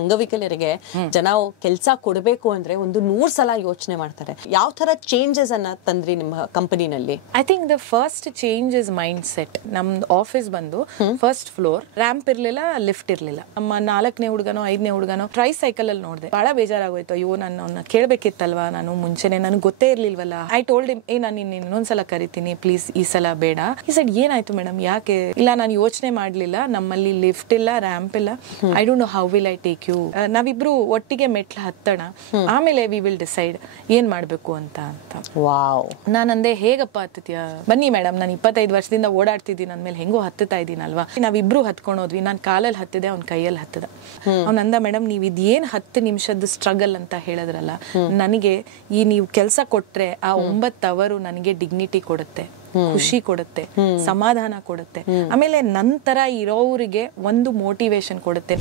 ಅಂಗವಿಕಲರಿಗೆ ಜನ ಕೆಲಸ ಕೊಡಬೇಕು ಅಂದ್ರೆ ಒಂದು 100 ಸಲ ಯೋಚನೆ ಮಾಡ್ತಾರೆ. ಯಾವ ತರ ಚೇಂಜಸ್ ಅನ್ನ ತಂದ್ರಿ ನಿಮ್ಮ ಕಂಪನಿನಲ್ಲಿ? I think the first change is mindset. ನಮ್ದು ಆಫೀಸ್ ಬಂದು ಫಸ್ಟ್ ಫ್ಲೋರ್, ರ್ಯಾಂಪ್ ಇರ್ಲಿಲ್ಲ, ಲಿಫ್ಟ್ ಇರ್ಲಿಲ್ಲ. ನಮ್ಮ 4ನೇ ಹುಡುಗನೋ 5ನೇ ಹುಡುಗನೋ ಟ್ರೈ ಸೈಕಲ್ ಅಲ್ಲಿ ನೋಡಿದೆ. ಬಹಳ ಬೇಜಾರಾಗೋಯ್ತು. ಅಯ್ಯೋ, ನಾನು ಅವ್ನ ಕೇಳ್ಬೇಕಿತ್ತಲ್ವಾ, ನಾನು ಮುಂಚೆನೆ ನನಗೆ ಗೊತ್ತೇ ಇರ್ಲಿಲ್ವಲ್ಲ. ಐ ಟೋಲ್ಡ್ ಹಿಮ್, ನಾನು ಇನ್ನೊಂದ್ಸಲ ಕರಿತೀನಿ ಪ್ಲೀಸ್, ಈ ಸಲ ಬೇಡ. ಈ ಸೈಡ್ ಏನಾಯ್ತು ಮೇಡಮ್, ಯಾಕೆ? ಇಲ್ಲ, ನಾನು ಯೋಚನೆ ಮಾಡ್ಲಿಲ್ಲ, ನಮ್ಮಲ್ಲಿ ಲಿಫ್ಟ್ ಇಲ್ಲ, ರ್ಯಾಂಪ್ ಇಲ್ಲ. I don't know how will I take you. ನಾವಿಬ್ರು ಒಟ್ಟಿಗೆ ಮೆಟ್ಲು ಹತ್ತೋಣ, ಆಮೇಲೆ ವಿ ವಿಲ್ ಡಿಸೈಡ್ ಏನ್ ಮಾಡ್ಬೇಕು ಅಂತ. ವಾವ್. ನಾನಂದೆ, ಹೇಗಪ್ಪ ಹತ್ತತ್ಯಾ? ಬನ್ನಿ ಮೇಡಮ್, ನಾನು 25 ವರ್ಷದಿಂದ ಓಡಾಡ್ತಿದ್ದೀನಿ, ಅಂದ್ಮೇಲೆ ಹೆಂಗೋ ಹತ್ತುತ್ತಾ ಇದ್ದೀನಲ್ವಾ. ನಾವಿಬ್ರು ಹತ್ಕೊಂಡೋದ್ವಿ. ನಾನು ಕಾಲಲ್ಲಿ ಹತ್ತಿದೆ, ಅವ್ನ ಕೈಯಲ್ಲಿ ಹತ್ತದ. ಅವ್ನಂದ, ಮೇಡಮ್ ನೀವ್ ಇದೇನ್ 10 ನಿಮಿಷದ ಸ್ಟ್ರಗಲ್ ಅಂತ ಹೇಳಿದ್ರಲ್ಲ, ನನಗೆ ಈ ನೀವು ಕೆಲಸ ಕೊಟ್ರೆ ಆ 9 ಅವರು ನನಗೆ ಡಿಗ್ನಿಟಿ ಕೊಡುತ್ತೆ, ಖುಷಿ ಕೊಡುತ್ತೆ, ಸಮಾಧಾನ ಕೊಡುತ್ತೆ. ಆಮೇಲೆ ನಂತರ ಇರೋರಿಗೆ ಒಂದು ಮೋಟಿವೇಶನ್ ಕೊಡುತ್ತೆ.